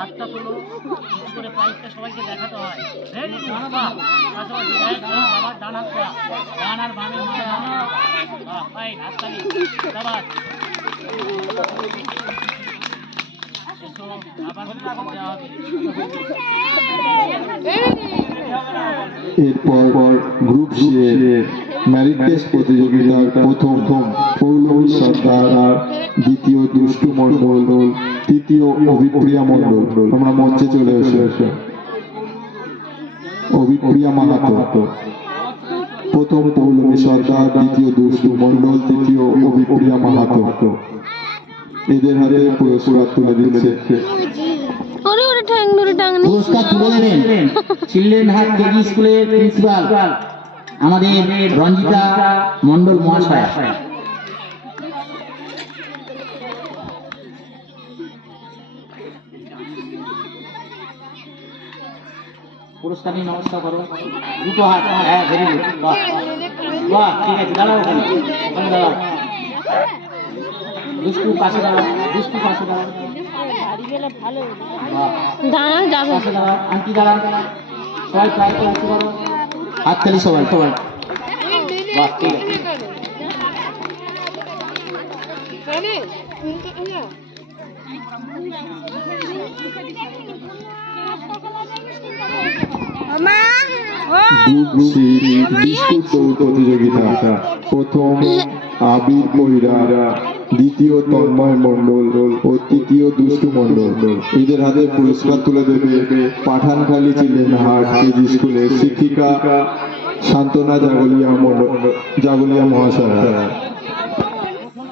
হাতটা তোলো করে প্রাইজটা সবাইকে দেখাতে হয়। ধন্যবাদ পাশাপাশি আবার ডান ডান আর হবে। এরপর গ্রুপ সি এর ম্যারিট টেস্ট প্রতিযোগিতার প্রথম পৌলমী দ্বিতীয় দুষ্টু মণ্ডল তৃতীয় অভিপ্রিয়া মণ্ডল। তোমরা মঞ্চে চলে এসে। অভিপ্রিয়া মাহাতো। প্রথম পৌলমী সর্দার দ্বিতীয় দুষ্টু মণ্ডল তৃতীয় অভিপ্রিয়া মাহাতো। এদের হাতে পুরস্কার তুলে দিচ্ছে ওরে ওরে ঠ্যাং ধরে টাঙনি পুরস্কার তুলে দেবেন চিলড্রেন হাট কেজি স্কুলের প্রিন্সিপাল আমাদের রঞ্জিতা মন্ডল মহাশয়। পুরস্কার নিয়ে নমস্কার করো। দুটো হাত হ্যাঁ ভেরি গুড বাহ। বাহ ঠিক আছে দাঁড়াও ওখানে ওখানে দাঁড়াও। দুষ্টু পাশে দাঁড়াও। দুষ্টু পাশে দাঁড়াও। দাঁড়াও যাবে। পাশে দাঁড়াও। আন্টি দাঁড়াও। সবাই ট্রাই করে উঠতে পারো হাততালি সবাই সবাই। বাহ ঠিক আছে। গ্রুপ সি প্রতিযোগিতা প্রথম আবির দ্বিতীয় তন্ময় মণ্ডল, ও তৃতীয় দুষ্টু মণ্ডল এদের হাতে পুরস্কার তুলে দেবে পাঠানখালী চিলেন হাট কেজি স্কুলের শিক্ষিকা সান্ত্বনা জাগলিয়া জাগলিয়া মহাশয়।